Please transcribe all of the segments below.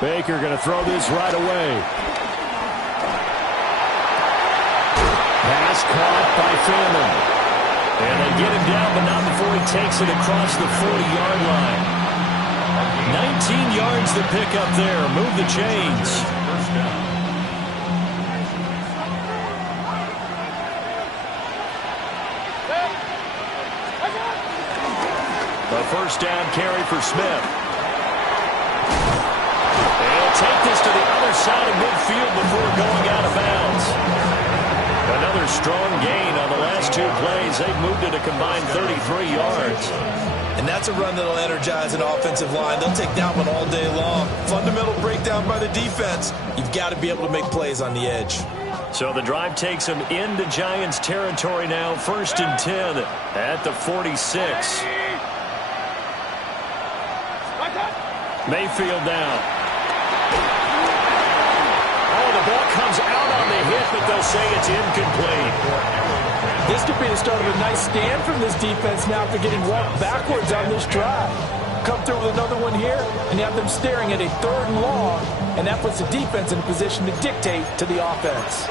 Baker going to throw this right away. Pass caught by Foreman. And they get him down, but not before he takes it across the 40-yard line. 19 yards to pick up there. Move the chains. A first down carry for Smith. They'll take this to the other side of midfield before going out of bounds. Another strong gain on the last two plays. They've moved it a combined 33 yards. And that's a run that'll energize an offensive line. They'll take that one all day long. Fundamental breakdown by the defense. You've got to be able to make plays on the edge. So the drive takes them into Giants territory now. 1st and 10 at the 46. Mayfield down. Oh, the ball comes out on the hit, but they'll say it's incomplete. This could be the start of a nice stand from this defense now after getting walked backwards on this drive. Come through with another one here, and you have them staring at a 3rd and long, and that puts the defense in a position to dictate to the offense.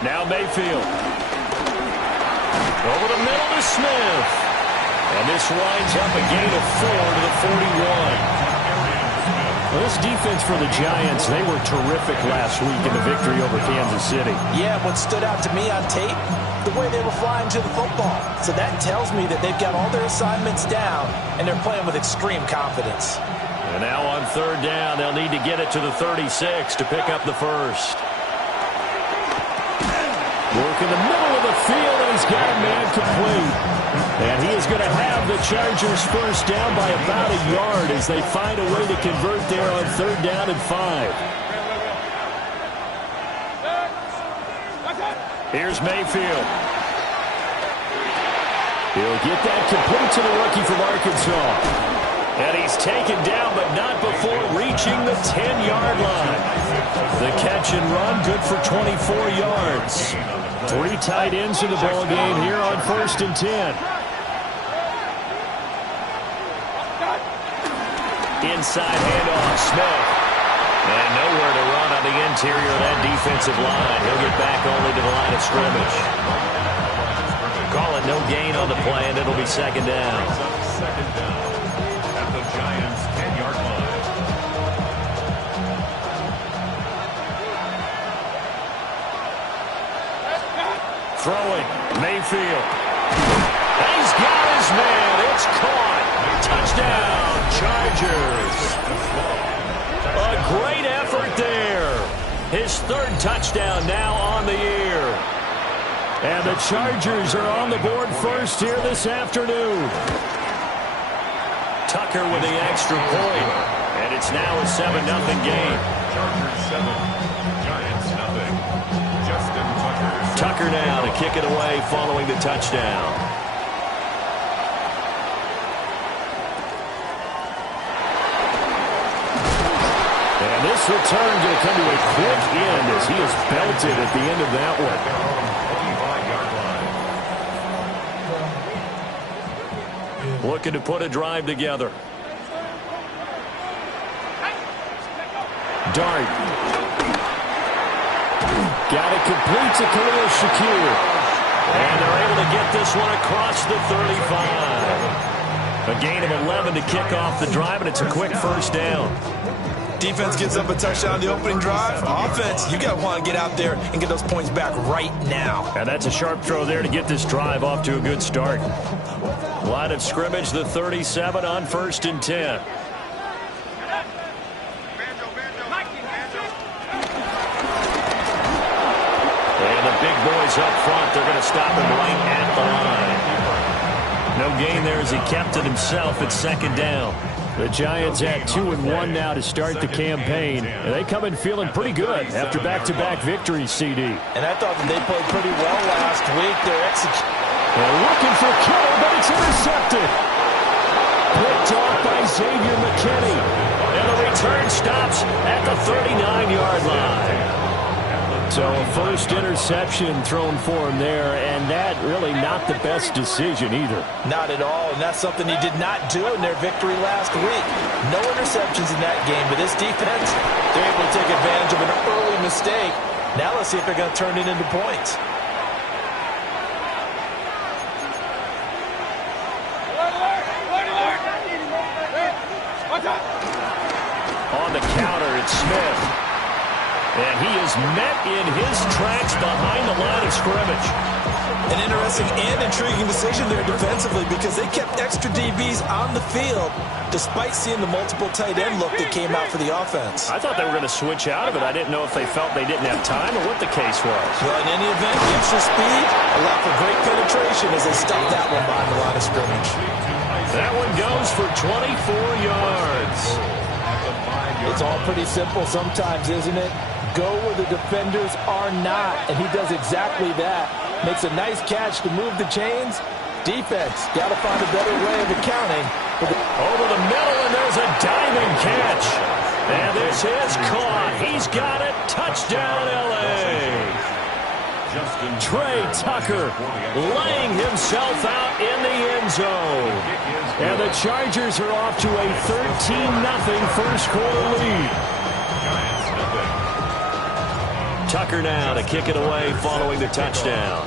Now Mayfield. Over the middle to Smith. And this winds up a gain of 4 to the 41. Well, this defense for the Giants, they were terrific last week in the victory over Kansas City. Yeah, what stood out to me on tape, the way they were flying to the football. So that tells me that they've got all their assignments down, and they're playing with extreme confidence. And now on 3rd down, they'll need to get it to the 36 to pick up the first. Work in the middle of the field, and he's got a man complete. And he is going to have the Chargers first down by about a yard as they find a way to convert there on 3rd down and 5. Here's Mayfield. He'll get that complete to the rookie from Arkansas. And he's taken down, but not before reaching the 10-yard line. The catch and run, good for 24 yards. 3 tight ends in the ball game here on 1st and 10. Inside handoff, Smith. And nowhere to run on the interior of that defensive line. He'll get back only to the line of scrimmage. Call it no gain on the play, and it'll be 2nd down. Second down at the Giants' 10-yard line. Throwing, Mayfield. He's got his man. It's caught. Touchdown, Chargers. A great effort there. His 3rd touchdown now on the year. And the Chargers are on the board first here this afternoon. Tucker with the extra point. And it's now a 7-0 game. Chargers 7, Giants nothing. Justin Tucker. Tucker now to kick it away following the touchdown. And this return going to come to a quick end as he is belted at the end of that one. Looking to put a drive together. Dart. Got it complete to Khalil Shakir. And they're able to get this one across the 35. A gain of 11 to kick off the drive, and it's a quick first down. Defense gets up a touchdown on the opening drive. Offense, you got to want to get out there and get those points back right now. And that's a sharp throw there to get this drive off to a good start. Line of scrimmage, the 37 on 1st and 10. And the big boys up front, they're going to stop him right at the line. No gain there as he kept it himself at 2nd down. The Giants at 2-1 now to start the campaign. And they come in feeling pretty good after back-to-back victories, CD. And I thought that they played pretty well last week. They're executing. They're looking for Kittle, but it's intercepted. Picked off by Xavier McKinney. And the return stops at the 39-yard line. So a first interception thrown for him there, and that really not the best decision either. Not at all, and that's something he did not do in their victory last week. No interceptions in that game, but this defense, they're able to take advantage of an early mistake. Now let's see if they're going to turn it into points. On the counter, it's Smith. And he is met in his tracks behind the line of scrimmage. An interesting and intriguing decision there defensively because they kept extra DBs on the field despite seeing the multiple tight end look that came out for the offense. I thought they were going to switch out of it. I didn't know if they felt they didn't have time or what the case was. Well, in any event, extra speed allowed for great penetration as they stuffed that one behind the line of scrimmage. That one goes for 24 yards. It's all pretty simple sometimes, isn't it? Go where the defenders are not, and he does exactly that. Makes a nice catch to move the chains. Defense, got to find a better way of accounting. Over the middle, and there's a diving catch. And this is caught. He's got it. Touchdown, L.A. Trey Tucker laying himself out in the end zone. And the Chargers are off to a 13-0 first quarter lead. Tucker now to kick it away following the touchdown.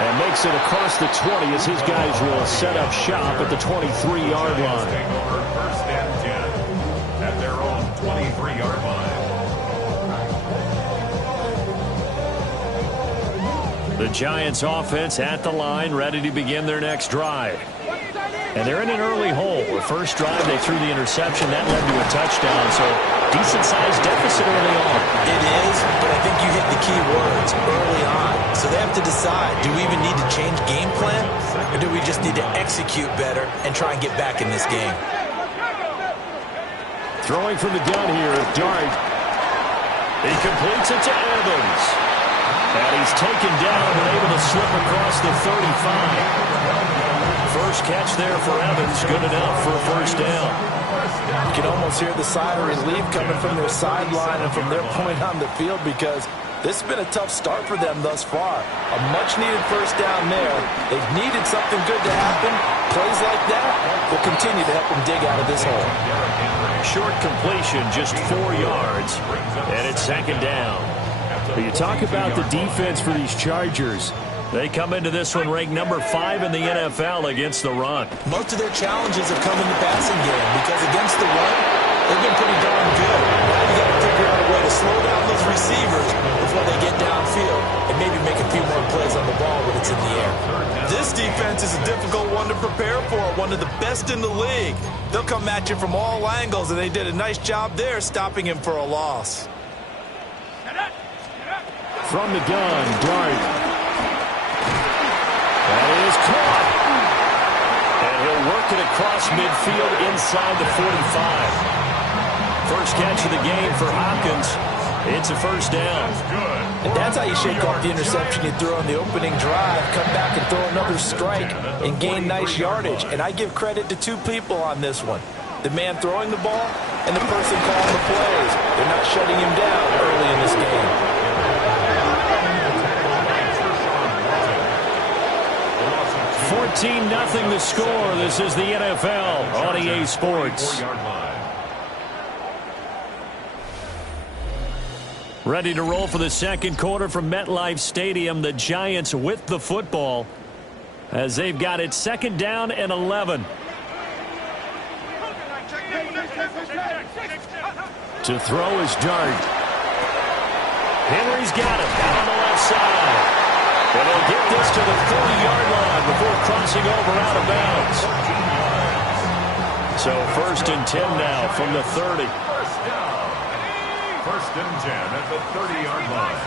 And makes it across the 20 as his guys will set up shop at the 23-yard line. First and 10 at their own 23-yard line. The Giants offense at the line, ready to begin their next drive. And they're in an early hole. The first drive, they threw the interception. That led to a touchdown, so decent-sized deficit early on. It is, but I think you hit the key words early on. So they have to decide, do we even need to change game plan, or do we just need to execute better and try and get back in this game? Throwing from the gun here is Dart. He completes it to Evans. And he's taken down and able to slip across the 35. First catch there for Evans. Good enough for a first down. You can almost hear the sigh of relief coming from their sideline and from their point on the field because this has been a tough start for them thus far. A much-needed first down there. They've needed something good to happen. Plays like that will continue to help them dig out of this hole. Short completion, just 4 yards, and it's second down. But you talk about the defense for these Chargers. They come into this one ranked number 5 in the NFL against the run. Most of their challenges have come in the passing game because against the run, they've been pretty darn good. Now you got to figure out a way to slow down those receivers before they get downfield and maybe make a few more plays on the ball when it's in the air. This defense is a difficult one to prepare for, one of the best in the league. They'll come at you from all angles, and they did a nice job there stopping him for a loss. From the gun, Dart. That is caught. And he'll work it across midfield inside the 45. First catch of the game for Hopkins. It's a first down. And that's how you shake off the interception you threw on the opening drive, come back and throw another strike and gain nice yardage. And I give credit to two people on this one. The man throwing the ball and the person calling the plays. They're not shutting him down early in this game. 14-0 the score. This is the NFL on EA Sports. Ready to roll for the second quarter from MetLife Stadium. The Giants with the football as they've got it second down and 11. To throw is Dart. Henry's got it down on the left side. And they'll get this to the 30-yard line before crossing over out of bounds. So first and 10 now from the 30. First and 10 at the 30-yard line.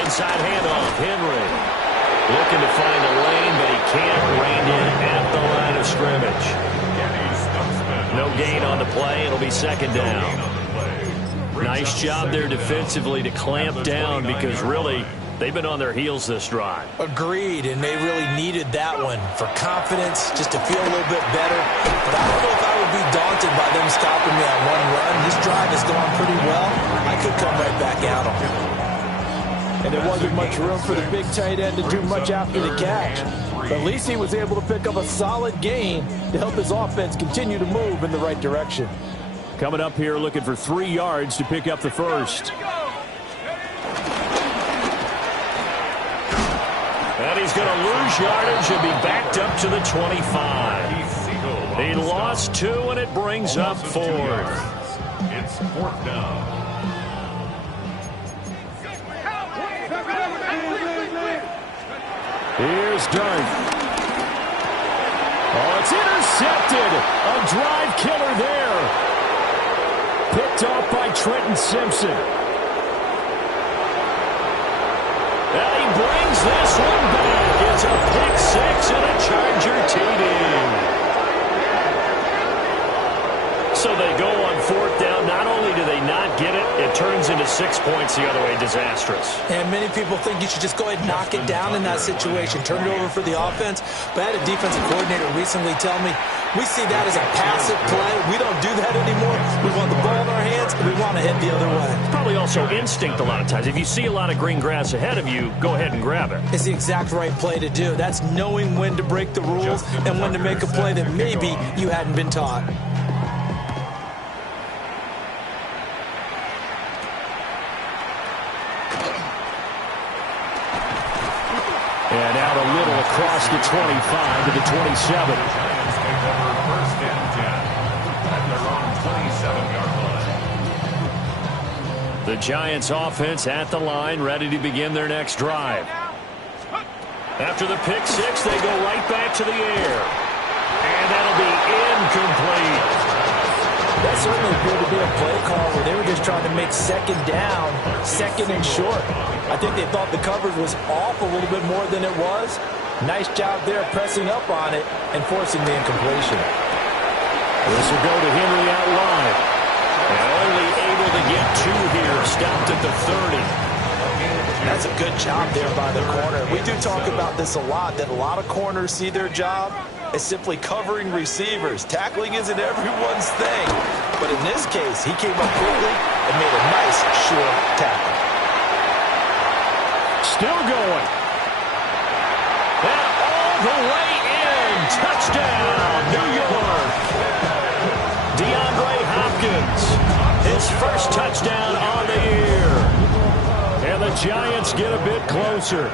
Inside handoff, Henry. Looking to find a lane, but he can't. Reined in at the line of scrimmage. No gain on the play. It'll be second down. Nice job there defensively to clamp down because really They've been on their heels this drive. Agreed, and they really needed that one for confidence, just to feel a little bit better. But I don't know if I would be daunted by them stopping me on one run. This drive has gone pretty well. I could come right back at them. And there wasn't much room for the big tight end to do much after the catch. But at least he was able to pick up a solid gain to help his offense continue to move in the right direction. Coming up here looking for 3 yards to pick up the first. And he's going to lose yardage and be backed up to the 25. He lost 2, and it brings up 4. It's 4th down. Here's Dart. Oh, it's intercepted. A drive killer there. Picked off by Trenton Simpson. And he brings this one back. It's a pick 6 and a Charger TD. So they go on 4th down. Not only do they not get it, it turns into 6 points the other way. Disastrous. And many people think you should just go ahead and knock it down in that situation. Turn it over for the offense. But I had a defensive coordinator recently tell me, we see that as a passive play. We don't do that anymore. We want the ball in our hands, and we want to head the other way. It's probably also instinct a lot of times. If you see a lot of green grass ahead of you, go ahead and grab it. It's the exact right play to do. That's knowing when to break the rules and when to make a play that maybe you hadn't been taught. And out a little across the 25 to the 27. Giants take over 1st and 10 at their own 27-yard line. The Giants offense at the line, ready to begin their next drive. After the pick 6, they go right back to the air. And that'll be incomplete. That certainly appeared to be a play call where they were just trying to make 2nd down, 2nd and short. I think they thought the coverage was off a little bit more than it was. Nice job there pressing up on it and forcing the incompletion. This will go to Henry out wide. And only able to get 2 here, stopped at the 30. That's a good job there by the corner. We do talk about this a lot, that a lot of corners see their job as simply covering receivers. Tackling isn't everyone's thing. But in this case, he came up quickly and made a nice, sure tackle. Still going. And all the way in. Touchdown, New York. DeAndre Hopkins. His first touchdown on the year. And the Giants get a bit closer.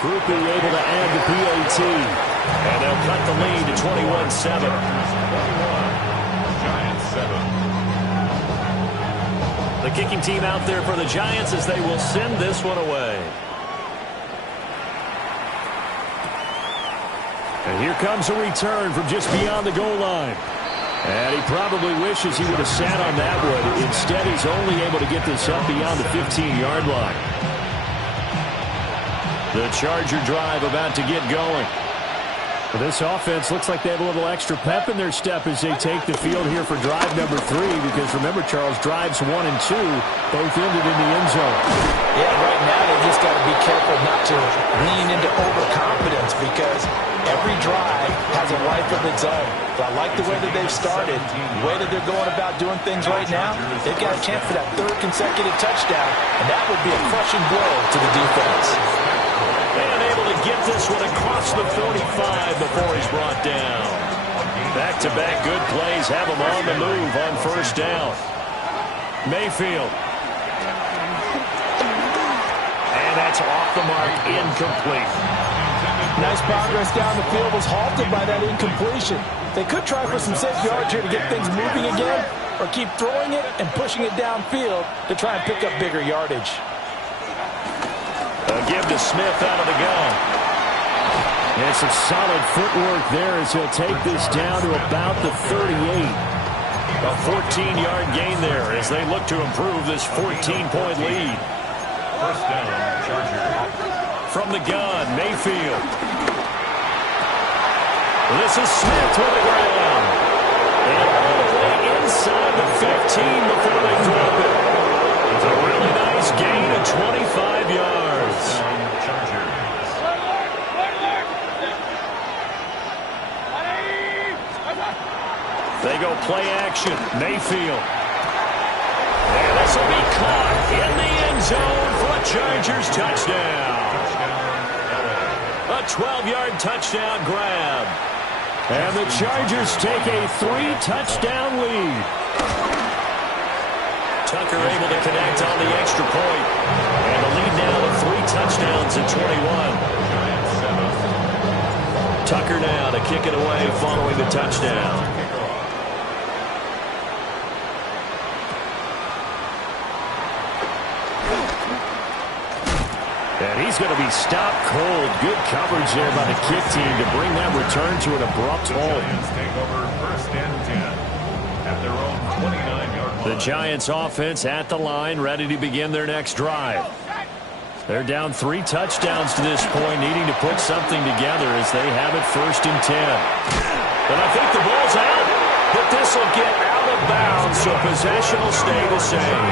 Grupe able to add the PAT. And they'll cut the lead to 21-7. Giants 7. The kicking team out there for the Giants as they will send this one away. And here comes a return from just beyond the goal line. And he probably wishes he would have sat on that one. Instead, he's only able to get this up beyond the 15-yard line. The Charger drive about to get going. Well, this offense looks like they have a little extra pep in their step as they take the field here for drive number 3. Because remember, Charles, drives 1 and 2 both ended in the end zone. Yeah, right now they just got to be careful not to lean into overconfidence because every drive has a life of its own. But I like the way that they've started, the way that they're going about doing things right now. They've got a chance for that 3rd consecutive touchdown, and that would be a crushing blow to the defense. And able to get this one across the 45 before he's brought down. Back-to-back good plays have him on the move on 1st down. Mayfield. And that's off the mark, incomplete. Nice progress down the field was halted by that incompletion. They could try for some safe yards here to get things moving again, or keep throwing it and pushing it downfield to try and pick up bigger yardage. A give to Smith out of the gun. And some solid footwork there as he'll take this down to about the 38. A 14-yard gain there as they look to improve this 14-point lead. 1st down, Charger. From the gun, Mayfield. This is Smith with the ground. And all the way inside inside the 15 before they drop it. It's a really nice gain of 25 yards. They go play action. Mayfield. And this will be caught in the end zone for a Chargers touchdown. A 12-yard touchdown grab. And the Chargers take a 3-touchdown lead. Tucker able to connect on the extra point. And the lead now to 3 touchdowns at 21. Tucker now to kick it away following the touchdown. And he's going to be stopped cold. Good coverage there by the kick team to bring that return to an abrupt halt. Take over 1st and 10 at their own 29-yard line. The Giants offense at the line, ready to begin their next drive. They're down 3 touchdowns to this point, needing to put something together as they have it 1st and 10. And I think the ball's out, but this will get out of bounds, so possession will stay the same.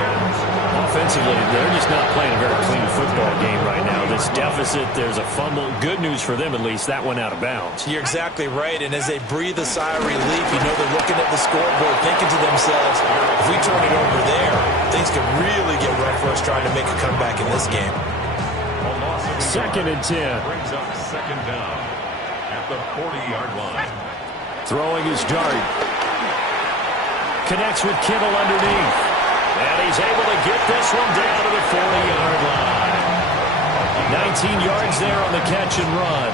Offensively, they're just not playing a very clean football game right now. This deficit, there's a fumble. Good news for them, at least. That went out of bounds. You're exactly right, and as they breathe a sigh of relief, you know they're looking at the scoreboard, thinking to themselves, if we turn it over there, things could really get rough for us trying to make a comeback in this game. 2nd and 10. Brings up 2nd down at the 40-yard line. Throwing his dart. Connects with Kittle underneath. And he's able to get this one down to the 40-yard line. 19 yards there on the catch and run.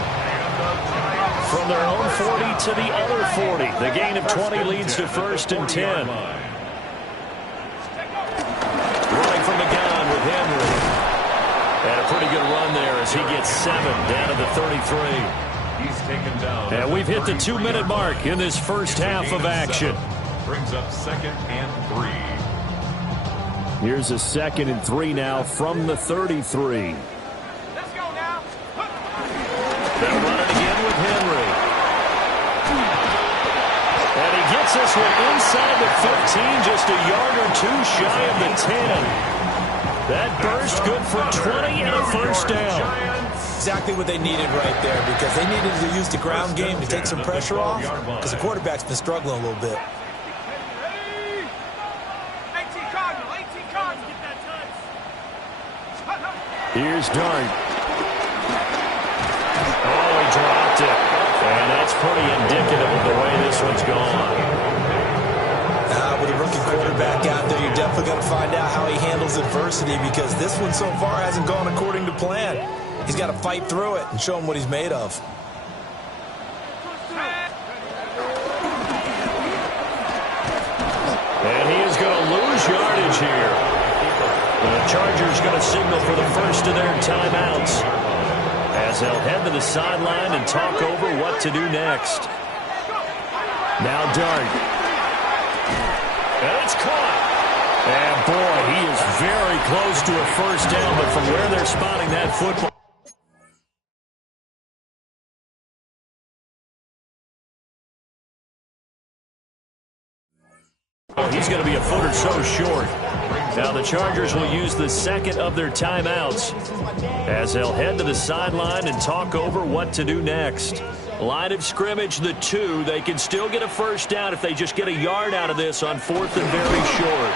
From their own 40 to the other 40. The gain of 20 leads to 1st and 10. Running from the gun with Henry. And a pretty good run there as he gets 7 down to the 33. He's taken down. And we've hit the 2-minute mark in this first half of action. Brings up 2nd and 3. Here's a 2nd and 3 now from the 33. Let's go now. They'll run it again with Henry. And he gets this one inside the 15, just a yard or 2 shy of the 10. That burst good for 20 and a 1st down. Exactly what they needed right there, because they needed to use the ground game to take some pressure off, because the quarterback's been struggling a little bit. Here's Dart. Oh, he dropped it. And that's pretty indicative of the way this one's gone. With a rookie quarterback out there, you're definitely going to find out how he handles adversity, because this one so far hasn't gone according to plan. He's got to fight through it and show him what he's made of. And he is going to lose yardage here. The Chargers going to signal for the first of their timeouts as they'll head to the sideline and talk over what to do next. Now Dart. And it's caught. And boy, he is very close to a 1st down, but from where they're spotting that football. He's going to be a foot or so short. Now the Chargers will use the 2nd of their timeouts as they'll head to the sideline and talk over what to do next. Line of scrimmage, the 2. They can still get a 1st down if they just get a yard out of this on 4th and very short.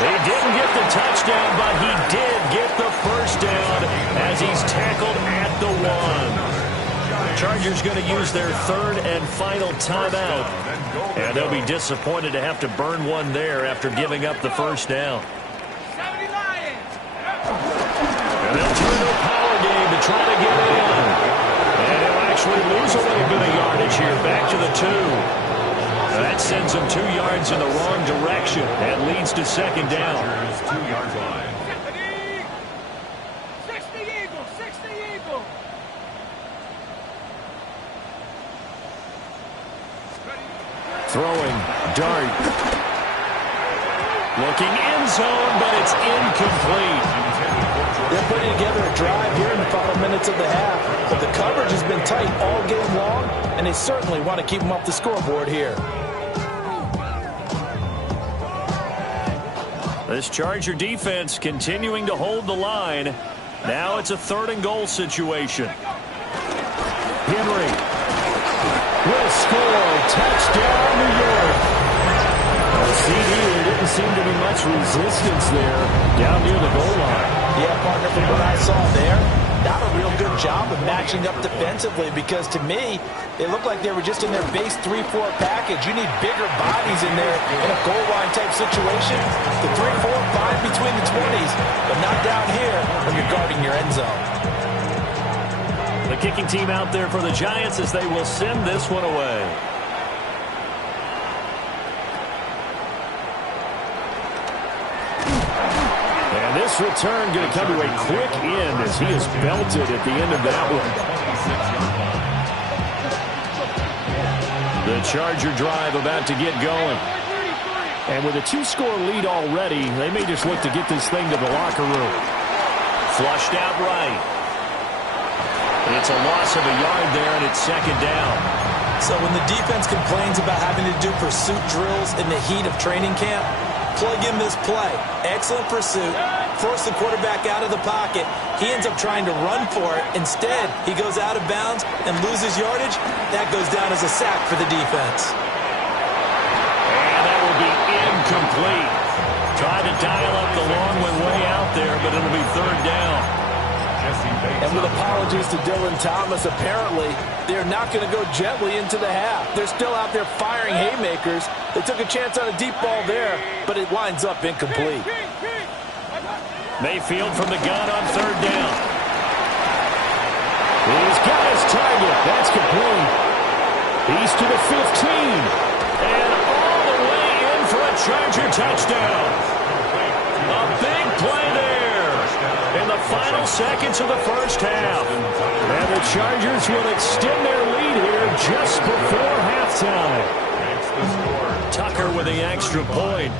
They didn't get the touchdown, but he did get the 1st down as he's tackled at the 1. Chargers going to use their 3rd and final timeout. And they'll be disappointed to have to burn one there after giving up the 1st down. And they'll turn to a power game to try to get in. And they'll actually lose a little bit of yardage here. Back to the 2. That sends them 2 yards in the wrong direction and leads to 2nd down. 2-yard line. Throwing, Dart. Looking end zone, but it's incomplete. They're putting together a drive here in the final minutes of the half. But the coverage has been tight all game long, and they certainly want to keep them off the scoreboard here. This Charger defense continuing to hold the line. Now it's a 3rd and goal situation. Henry will score. Touchdown, New York. See here, there didn't seem to be much resistance there down near the goal line. Yeah, partner, from what I saw there, not a real good job of matching up defensively, because to me, it looked like they were just in their base 3-4 package. You need bigger bodies in there in a goal line type situation. The 3-4, fine between the 20s, but not down here when you're guarding your end zone. The kicking team out there for the Giants as they will send this one away. And this return going to come to a quick end as he is belted at the end of that one. The Charger drive about to get going. And with a 2-score lead already, they may just look to get this thing to the locker room. Flushed out right. It's a loss of a yard there, and it's 2nd down. So when the defense complains about having to do pursuit drills in the heat of training camp, plug in this play. Excellent pursuit. Force the quarterback out of the pocket. He ends up trying to run for it. Instead, he goes out of bounds and loses yardage. That goes down as a sack for the defense. And that will be incomplete. Tried to dial up the long one way out there, but it'll be 3rd down. And with apologies to Dylan Thomas, apparently they're not going to go gently into the half. They're still out there firing haymakers. They took a chance on a deep ball there, but it winds up incomplete. Mayfield from the gun on 3rd down. He's got his target. That's complete. He's to the 15. And all the way in for a Charger touchdown. A big play there in the final seconds of the first half. And the Chargers will extend their lead here just before halftime. Tucker with the extra point.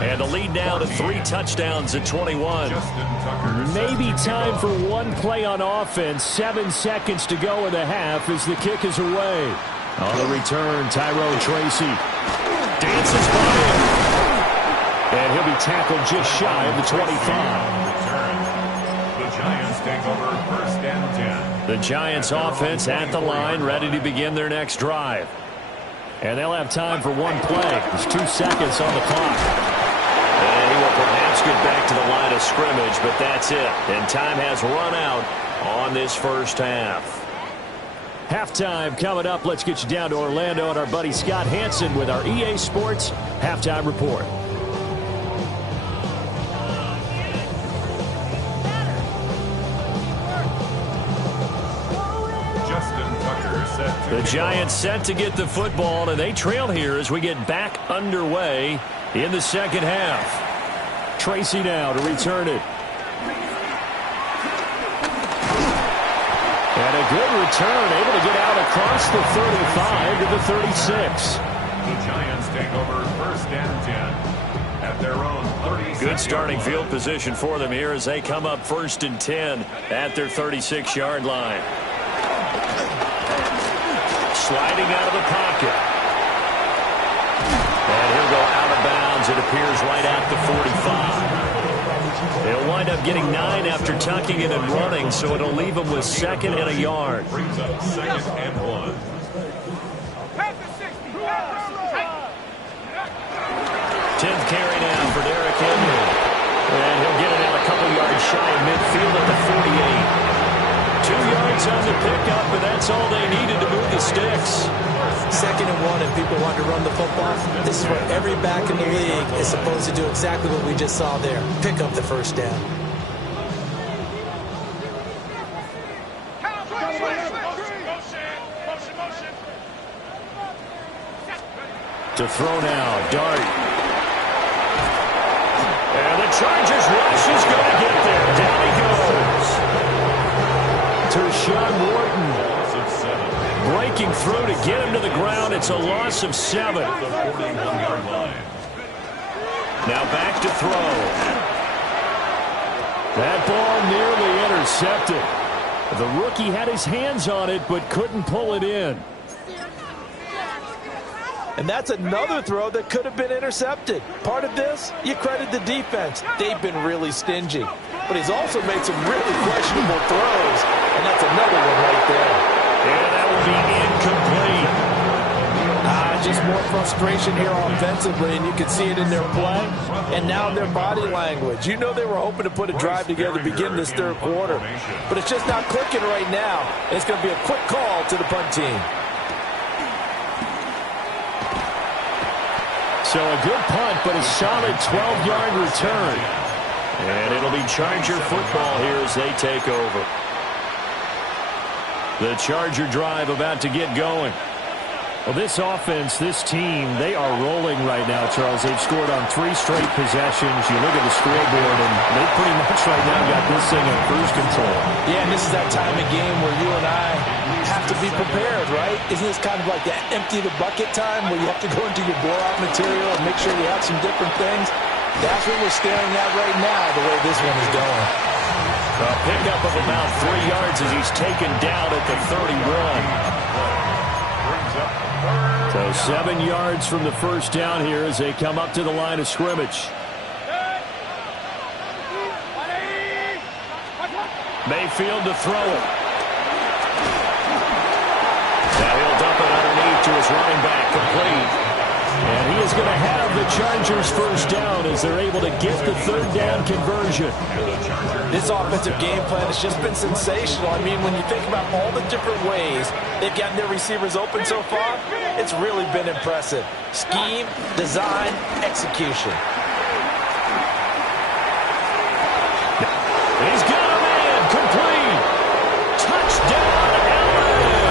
And the lead now to 3 touchdowns at 21. Maybe time for one play on offense. 7 seconds to go in the half as the kick is away. On the return, Tyrone Tracy dances by him. And he'll be tackled just shy of the 25. Giants take over 1st and 10. The Giants offense at the line, ready to begin their next drive. And they'll have time for one play. There's 2 seconds on the clock. And he will perhaps get back to the line of scrimmage, but that's it. And time has run out on this first half. Halftime coming up. Let's get you down to Orlando and our buddy Scott Hansen with our EA Sports Halftime Report. The Giants set to get the football, and they trail here as we get back underway in the second half. Tracy now to return it. And a good return, able to get out across the 35 to the 36. The Giants take over 1st and 10 at their own 36. Good starting field position for them here as they come up 1st and 10 at their 36-yard line. Sliding out of the pocket. And he'll go out of bounds, it appears, right at the 45. They'll wind up getting 9 after tucking it and running, so it'll leave them with 2nd and a yard. Brings up 2nd and 1. Tenth carry now for Derrick Henry. And he'll get it out a couple yards shy of midfield at the 48. 2 yards on the pickup, and that's all they needed to move the sticks. 2nd and 1, and people want to run the football. This is where every back in the league is supposed to do exactly what we just saw there. Pick up the 1st down. To throw now, Dart. And the Chargers rush is going to get there. Down he goes. Tershawn Wharton breaking through to get him to the ground. It's a loss of 7. Now back to throw. That ball nearly intercepted. The rookie had his hands on it but couldn't pull it in. And that's another throw that could have been intercepted. Part of this, you credit the defense. They've been really stingy. But he's also made some really questionable throws. And that's another one right there. And that will be incomplete. Just more frustration here offensively, and you can see it in their play. And now in their body language. You know they were hoping to put a drive together to begin this third quarter. But it's just not clicking right now. It's going to be a quick call to the punt team. So a good punt, but a solid 12-yard return. And it'll be Charger football here as they take over. The Charger drive about to get going. Well, this offense, this team, they are rolling right now, Charles. They've scored on 3 straight possessions. You look at the scoreboard, and they pretty much right now got this thing in cruise control. Yeah, and this is that time of game where you and I have to be prepared, right? Isn't this kind of like that empty the bucket time where you have to go into your blowout material and make sure you have some different things? That's what we're staring at right now, the way this one is going. A pickup of about 3 yards as he's taken down at the 31. So 7 yards from the first down here as they come up to the line of scrimmage. Mayfield to throw it. Now he'll dump it underneath to his running back, complete. And he is going to have the Chargers first down as they're able to get the third down conversion. This offensive game plan has just been sensational. I mean, when you think about all the different ways they've gotten their receivers open so far, it's really been impressive. Scheme, design, execution. He's got a man, complete. Touchdown, Allen.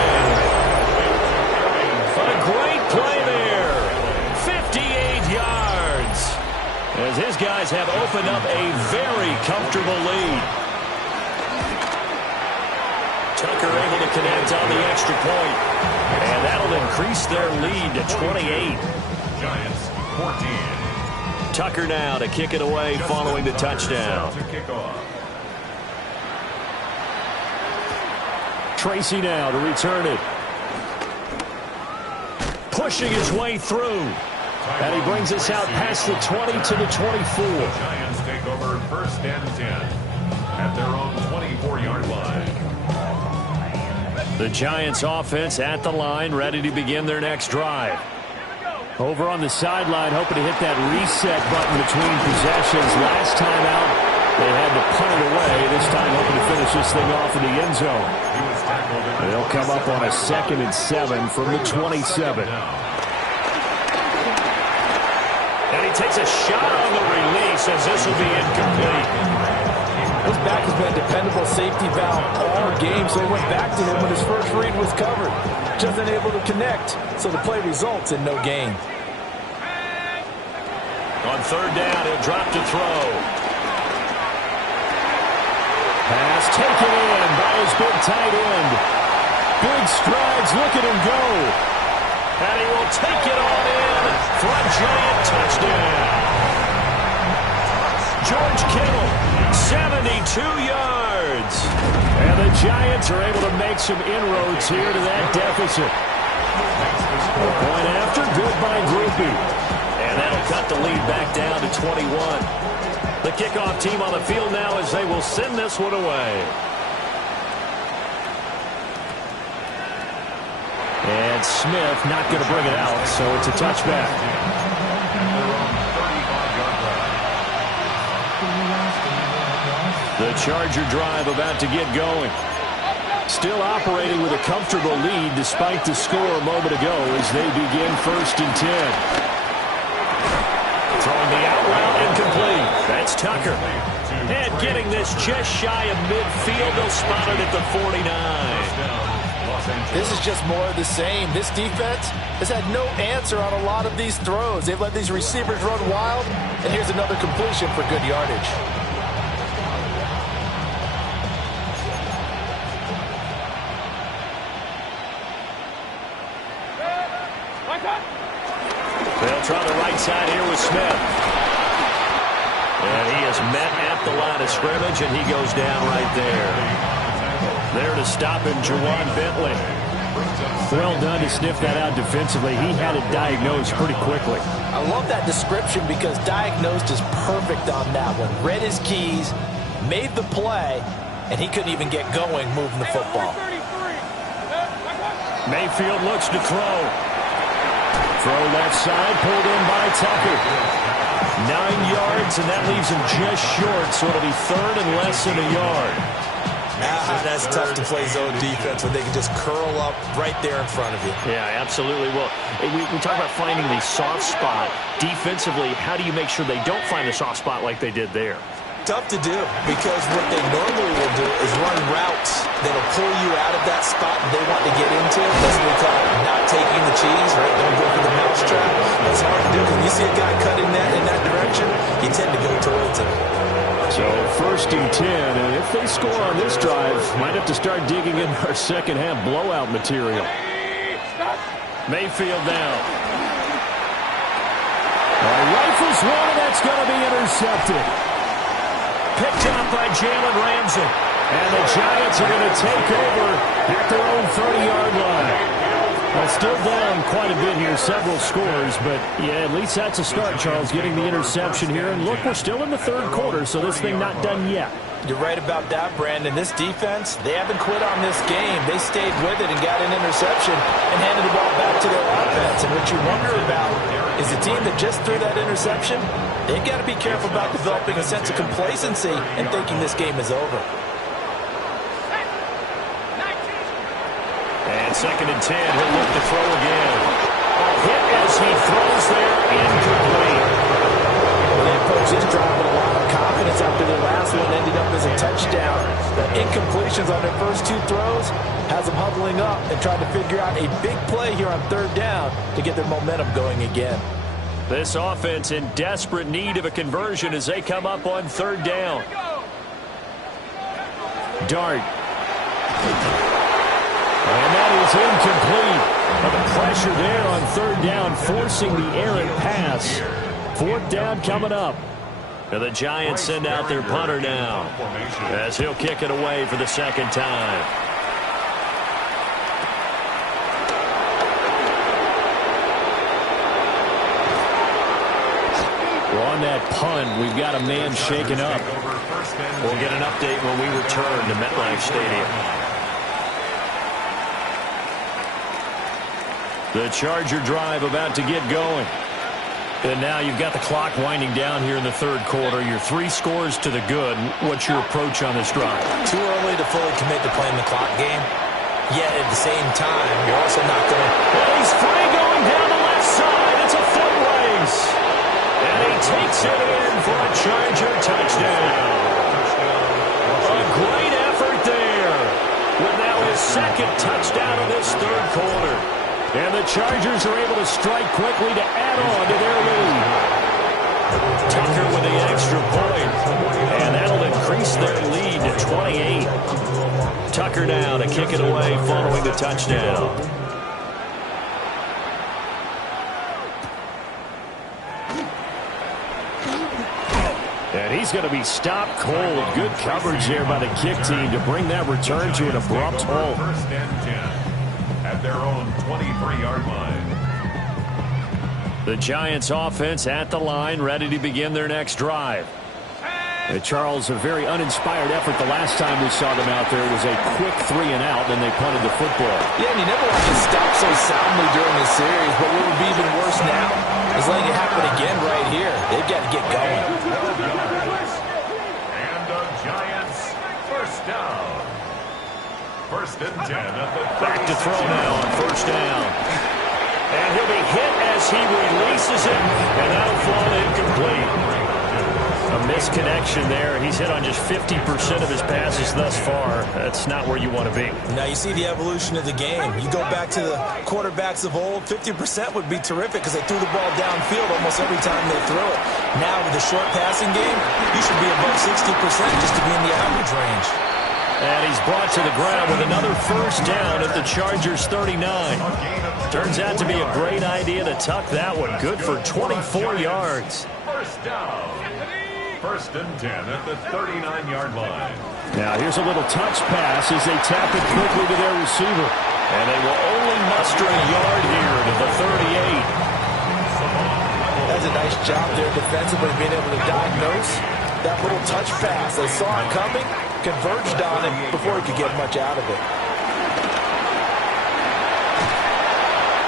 A great play there. 58 yards. As his guys have opened up a very comfortable lead. Tucker able to connect on the extra point. And that'll increase their lead to 28. Giants 14. Tucker now to kick it away following the touchdown. To kick off. Tracy now to return it. Pushing his way through. And he brings us out past the 20 to the 24. Giants take over first and 10 at their own 24-yard line. The Giants offense at the line, ready to begin their next drive. Over on the sideline, hoping to hit that reset button between possessions. Last time out, they had to punt it away. This time, hoping to finish this thing off in the end zone. They'll come up on a 2nd and 7 from the 27. And he takes a shot on the release as this will be incomplete. This back has been a dependable safety valve all game, so he went back to him when his first read was covered. Just unable to connect, so the play results in no gain. On third down, he'll drop to throw. Pass taken in by his big tight end. Big strides, look at him go. And he will take it on in for a giant touchdown. George Kittle, 72 yards. And the Giants are able to make some inroads here to that deficit. A point after, good by Groupie. And that'll cut the lead back down to 21. The kickoff team on the field now as they will send this one away. And Smith not going to bring it out, so it's a touchback. The Charger drive about to get going. Still operating with a comfortable lead despite the score a moment ago as they begin 1st and 10. Throwing the out route incomplete. That's Tucker. And getting this just shy of midfield. They'll spot it at the 49. This is just more of the same. This defense has had no answer on a lot of these throws. They've let these receivers run wild. And here's another completion for good yardage. They'll try the right side here with Smith. And he is met at the line of scrimmage, and he goes down right there. There to stop him, Juwan Bentley. Well done to sniff that out defensively. He had it diagnosed pretty quickly. I love that description because diagnosed is perfect on that one. Read his keys, made the play, and he couldn't even get going moving the football. Mayfield looks to throw. Throw left side, pulled in by Tucker. 9 yards, and that leaves him just short, so it'll be third and less than a yard. That's tough to play zone defense when they can just curl up right there in front of you. Yeah, absolutely. Well, we talk about finding the soft spot. Defensively, how do you make sure they don't find a soft spot like they did there? Tough to do because what they normally will do is run routes that'll pull you out of that spot they want to get into. That's what we call not taking the cheese, right? Don't go for the mousetrap. That's hard to do. When you see a guy cutting that in that direction, you tend to go towards him. So 1st and 10, and if they score on this drive, might have to start digging in our second half blowout material. Mayfield down. Rifles one, and that's going to be intercepted. Picked up by Jalen Ramsey. And the Giants are going to take over at their own 30-yard line. Well, still down quite a bit here, several scores, but yeah, at least that's a start, Charles, getting the interception here. And look, we're still in the third quarter, so this thing not done yet. You're right about that, Brandon. This defense, they haven't quit on this game. They stayed with it and got an interception and handed the ball back to their offense. And what you wonder about is the team that just threw that interception, they've got to be careful about developing a sense of complacency and thinking this game is over. And 2nd and 10, he'll look to throw again. Hit as he throws there, incomplete. Well, they approached this drive with a lot of confidence after their last one ended up as a touchdown. The incompletions on their first 2 throws has them huddling up and trying to figure out a big play here on 3rd down to get their momentum going again. This offense in desperate need of a conversion as they come up on 3rd down. Dart. And that is incomplete. But the pressure there on 3rd down, forcing the errant pass. 4th down coming up. And the Giants send out their punter now as he'll kick it away for the 2nd time. Well, on that punt, we've got a man shaken up. We'll get an update when we return to MetLife Stadium. The Charger drive about to get going. And now you've got the clock winding down here in the 3rd quarter. Your 3 scores to the good. What's your approach on this drive? Too early to fully commit to playing the clock game. Yet at the same time, you're also not going to... Well, he's free going down the left side. It's a foot race. And he takes it in for a Charger touchdown. A great effort there. With now his 2nd touchdown of this 3rd quarter. And the Chargers are able to strike quickly to add on to their lead. Tucker with the extra point. And that'll increase their lead to 28. Tucker now to kick it away following the touchdown. And he's going to be stopped cold. Good coverage there by the kick team to bring that return to an abrupt halt. 1st and 10. At their own 23-yard line. The Giants offense at the line, ready to begin their next drive. Charles, a very uninspired effort the last time we saw them out there. It was a quick 3 and out, then they punted the football. Yeah, and you never want to stop so soundly during this series, but what would be even worse now is letting it happen again right here. They've got to get going. And the Giants, 1st down. 1st and 10 at the Back to throw now on 1st down. And he'll be hit as he releases it, and that'll fall incomplete. A misconnection there. He's hit on just 50% of his passes thus far. That's not where you want to be. Now you see the evolution of the game. You go back to the quarterbacks of old, 50% would be terrific because they threw the ball downfield almost every time they threw it. Now with the short passing game, you should be above 60% just to be in the average range. And he's brought to the ground with another 1st down at the Chargers 39. Turns out to be a great idea to tuck that one. Good for 24 yards. 1st down. 1st and 10 at the 39-yard line. Now here's a little touch pass as they tap it quickly to their receiver. And they will only muster a yard here to the 38. That's a nice job there defensively, being able to diagnose that little touch pass. They saw it coming, converged on it before he could get much out of it.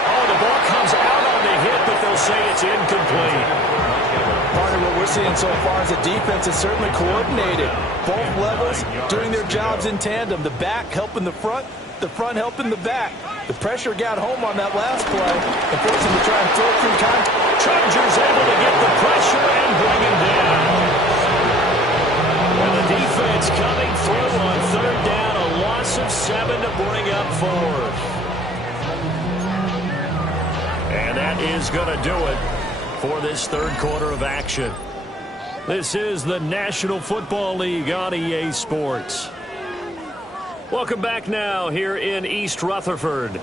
Oh, the ball comes out on the hit, but they'll say it's incomplete. Part of what we're seeing so far is the defense is certainly coordinated. Both levels doing their jobs in tandem. The back helping the front helping the back. The pressure got home on that last play and forced him to try and throw through contact. Chargers able to get the pressure and bring him down. And the defense coming through on third down, a loss of 7 to bring up fourth. And that is going to do it for this third quarter of action. This is the National Football League on EA Sports. Welcome back now here in East Rutherford.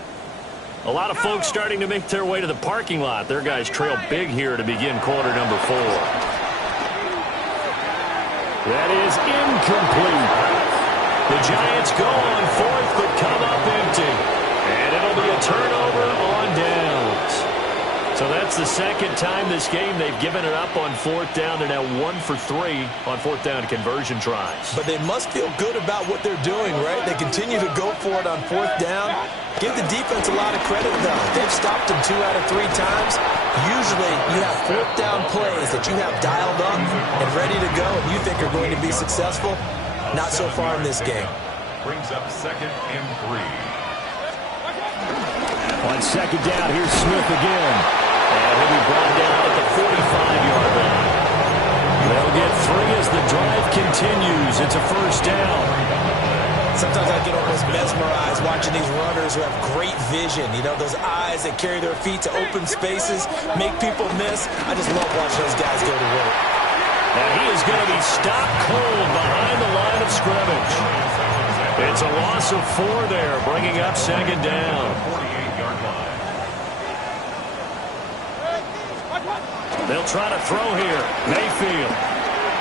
A lot of folks starting to make their way to the parking lot. Their guys trail big here to begin quarter number 4. That is incomplete. The Giants go on fourth but come up empty. And it'll be a turnover on downs. So that's the second time this game they've given it up on fourth down. They're now 1 for 3 on fourth down conversion tries. But they must feel good about what they're doing, right? They continue to go for it on fourth down. Give the defense a lot of credit, though. They've stopped them 2 out of 3 times. Usually you have fourth down plays that you have dialed up and ready to go and you think are going to be successful. Not so far in this game. Brings up 2nd and 3. On second down, here's Smith again. And he'll be brought down at the 45-yard line. They'll get 3 as the drive continues. It's a first down. Sometimes I get almost mesmerized watching these runners who have great vision. You know, those eyes that carry their feet to open spaces, make people miss. I just love watching those guys go to work. And he is going to be stopped cold behind the line of scrimmage. It's a loss of 4 there, bringing up second down. 48-yard line. They'll try to throw here. Mayfield.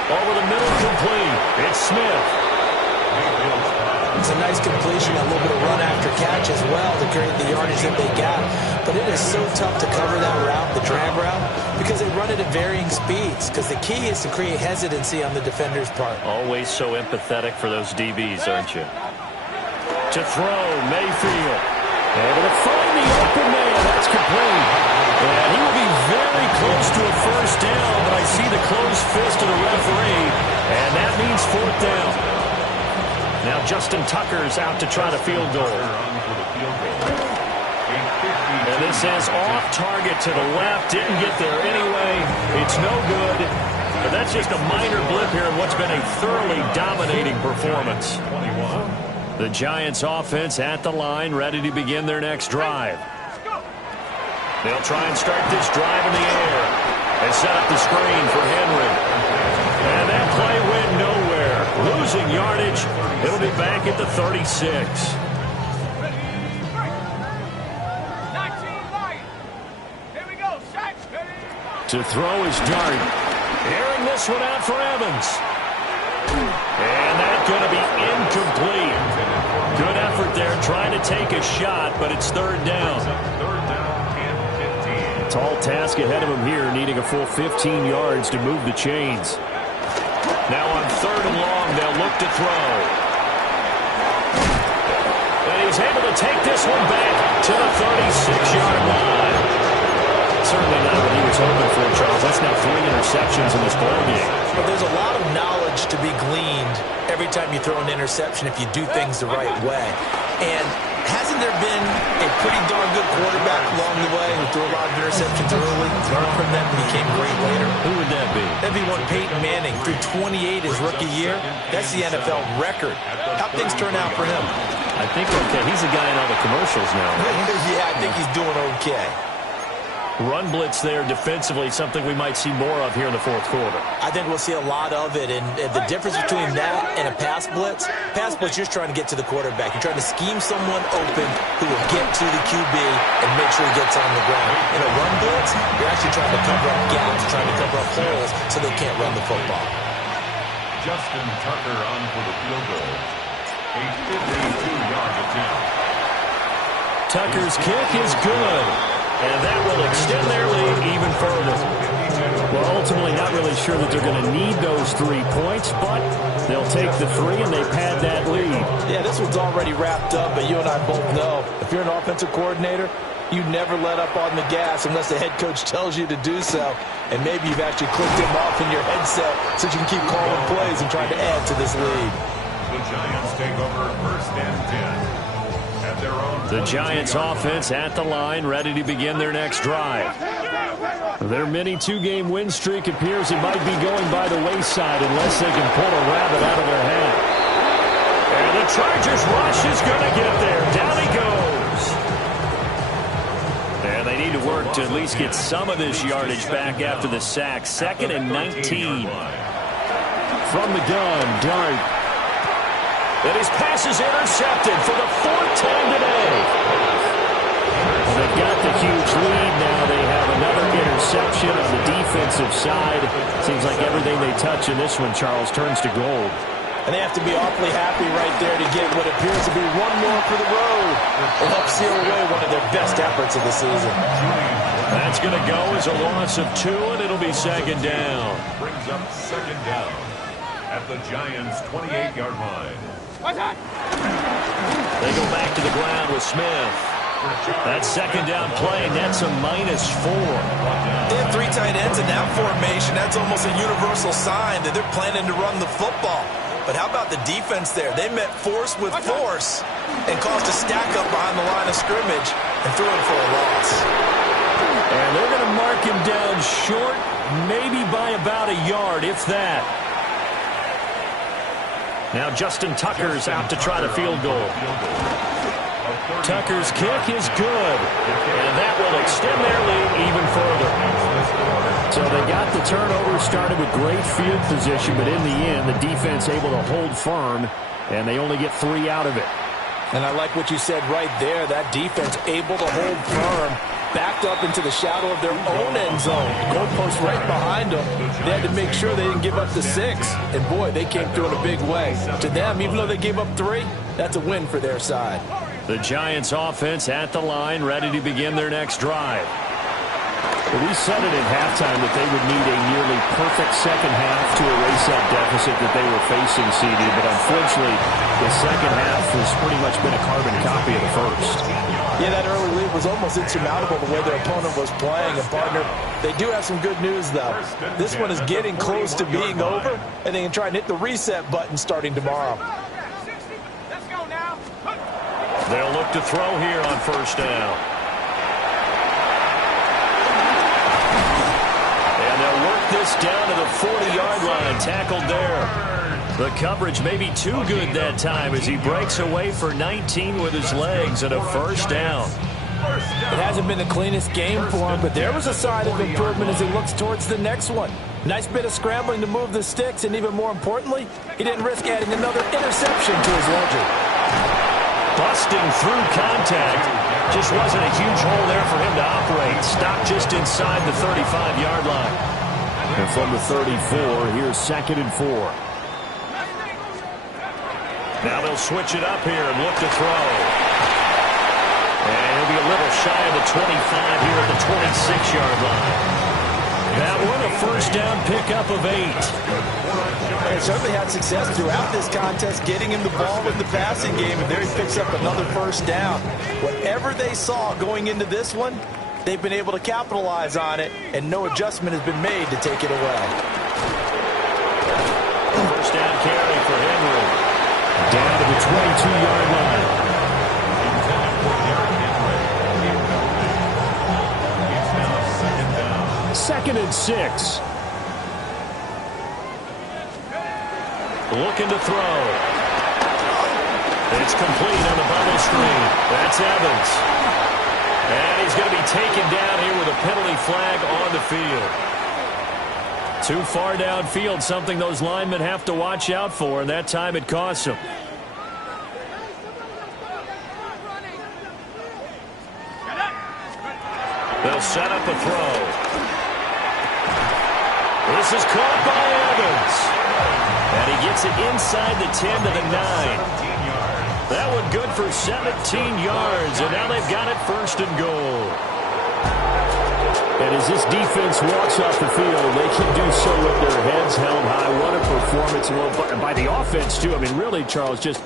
Over the middle, complete. It's Smith. It's a nice completion, a little bit of run after catch as well to create the yardage that they got. But it is so tough to cover that route, the drag route, because they run it at varying speeds. Because the key is to create hesitancy on the defender's part. Always so empathetic for those DBs, aren't you? To throw, Mayfield. Able to find the open man. That's complete. And he will be very close to a first down, but I see the closed fist of the referee, and that means fourth down. Now Justin Tucker's out to try the field goal. And this is off target to the left. Didn't get there anyway. It's no good. But that's just a minor blip here in what's been a thoroughly dominating performance. The Giants offense at the line, ready to begin their next drive. They'll try and start this drive in the air and set up the screen for Henry. And that play went nowhere. Losing yardage. It'll be back at the 36. To throw is Dart. Airing this one out for Evans. And that's going to be incomplete. Good effort there trying to take a shot, but it's third down. Tall task ahead of him here, needing a full 15 yards to move the chains. Now on third and long, they'll look to throw. And he's able to take this one back to the 36-yard line. Certainly not what he was hoping for, Charles. That's now 3 interceptions in this ballgame. But there's a lot of knowledge to be gleaned every time you throw an interception if you do things the right way. And hasn't there been a pretty darn good quarterback along the way who threw a lot of interceptions early, learned from them, and became great later? Who would that be? That'd be one Peyton Manning. Threw 28 his rookie year. That's the NFL record. How'd things turn out for him? I think okay. He's a guy in all the commercials now. Right? Yeah, I think he's doing okay. Run blitz there defensively, something we might see more of here in the fourth quarter. I think we'll see a lot of it, and the difference between that and a pass blitz, you're just trying to get to the quarterback. You're trying to scheme someone open who will get to the QB and make sure he gets on the ground. In a run blitz, you're actually trying to cover up gaps, trying to cover up holes so they can't run the football. Justin Tucker on for the field goal. A 52-yard attempt. Tucker's kick is good. And that will extend their lead even further. Well, ultimately not really sure that they're going to need those 3 points, but they'll take the 3 and they pad that lead. Yeah, this one's already wrapped up, but you and I both know if you're an offensive coordinator, you never let up on the gas unless the head coach tells you to do so. And maybe you've actually clicked him off in your headset so you can keep calling plays and trying to add to this lead. The Giants take over 1st and 10 at their own. The Giants offense at the line, ready to begin their next drive. Their mini 2-game win streak appears it might be going by the wayside unless they can pull a rabbit out of their hat. And the Chargers rush is going to get there. Down he goes. And they need to work to at least get some of this yardage back after the sack. 2nd and 19. From the gun, Dart. And his pass is intercepted for the 4th time today. They've got the huge lead now. They have another interception on the defensive side. Seems like everything they touch in this one, Charles, turns to gold. And they have to be awfully happy right there to get what appears to be one more for the road. It helps seal away one of their best efforts of the season. That's going to go as a loss of 2, and it'll be 2nd down. Brings up 2nd down at the Giants' 28-yard line. They go back to the ground with Smith. That 2nd down play, that's a -4. They have 3 tight ends in that formation. That's almost a universal sign that they're planning to run the football. But how about the defense there? They met force with force and caused a stack up behind the line of scrimmage and threw him for a loss. And they're going to mark him down short, maybe by about a yard, if that. Now Justin Tucker's out to try the field goal. Tucker's kick is good, and that will extend their lead even further. So they got the turnover started with great field position, but in the end, the defense able to hold firm, and they only get 3 out of it. And I like what you said right there. That defense able to hold firm, backed up into the shadow of their own end zone. Goalpost right behind them. They had to make sure they didn't give up the 6. And, boy, they came through in a big way. To them, even though they gave up 3, that's a win for their side. The Giants offense at the line, ready to begin their next drive. We said it at halftime that they would need a nearly perfect second half to erase that deficit that they were facing, CD, but unfortunately, the second half has pretty much been a carbon copy of the first. Yeah, that early lead was almost insurmountable the way their opponent was playing. And, partner, they do have some good news, though. This one is getting close to being over, and they can try and hit the reset button starting tomorrow. They'll look to throw here on 1st down. And they'll work this down to the 40-yard line. Tackled there. The coverage may be too good that time as he breaks away for 19 with his legs at a 1st down. It hasn't been the cleanest game for him, but there was a sign of improvement as he looks towards the next one. Nice bit of scrambling to move the sticks, and even more importantly, he didn't risk adding another interception to his ledger. Busting through contact. Just wasn't a huge hole there for him to operate. Stopped just inside the 35-yard line. And from the 34, here's 2nd and 4. Now they'll switch it up here and look to throw. And he'll be a little shy of the 25 here at the 26-yard line. That one, a 1st down pickup of 8. They certainly had success throughout this contest getting him the ball in the passing game, and there he picks up another 1st down. Whatever they saw going into this one, they've been able to capitalize on it, and no adjustment has been made to take it away. 1st down carry for Henry. Down to the 22-yard line. 2nd and 6. Looking to throw. It's complete on the bubble screen. That's Evans. And he's going to be taken down here with a penalty flag on the field. Too far downfield, something those linemen have to watch out for, and that time it costs them. They'll set up a throw. This is caught by Evans. And he gets it inside the 10 to the 9. That one good for 17 yards, and now they've got it 1st and goal. And as this defense walks off the field, they can do so with their heads held high. What a performance. Well, by the offense, too. I mean, really, Charles, just